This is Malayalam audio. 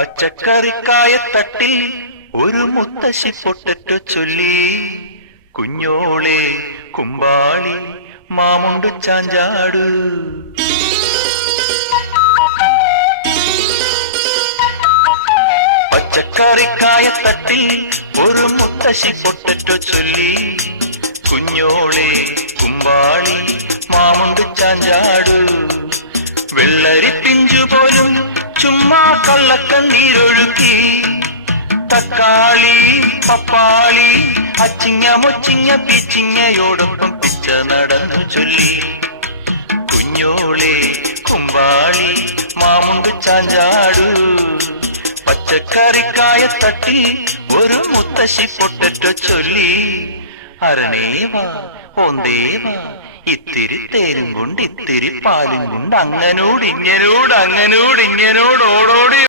പച്ചക്കറിക്കായത്തട്ടിൽ ഒരു മുത്തശ്ശി പൊട്ടറ്റോ ചൊല്ലി. കുഞ്ഞോളെ കുമ്പാളി മാമുണ്ടു ചാഞ്ചാടു. പച്ചക്കറിക്കായത്തട്ടിൽ ഒരു മുത്തശ്ശി പൊട്ടറ്റോ ചൊല്ലി. കുഞ്ഞോളെ കുമ്പാളി മാമുണ്ടു ചാഞ്ചാടു. വെള്ളരി പിഞ്ചു പോലും ചുമ്മാ കള്ളക്കണ്ണീരൊഴുക്കി. തക്കാളി പപ്പാളി അച്ചിങ്ങ മൊച്ചിങ്ങ പിച്ചിങ്ങയോടൊപ്പം പിച്ച നടന്നു ചൊല്ലി. കുഞ്ഞോളെ കുമ്പാളി മാമുണ്ടു ചാഞ്ചാടു. പച്ചക്കറിക്കായത്തട്ടി ഒരു മുത്തശ്ശി പൊട്ടറ്റോ ചൊല്ലി. അരണേവാ ഓന്തേവാ ഇത്തിരി തേരും കൊണ്ട് ഇത്തിരി പാലും കൊണ്ട് അങ്ങനോട് ഇങ്ങനോട് ഓടോടി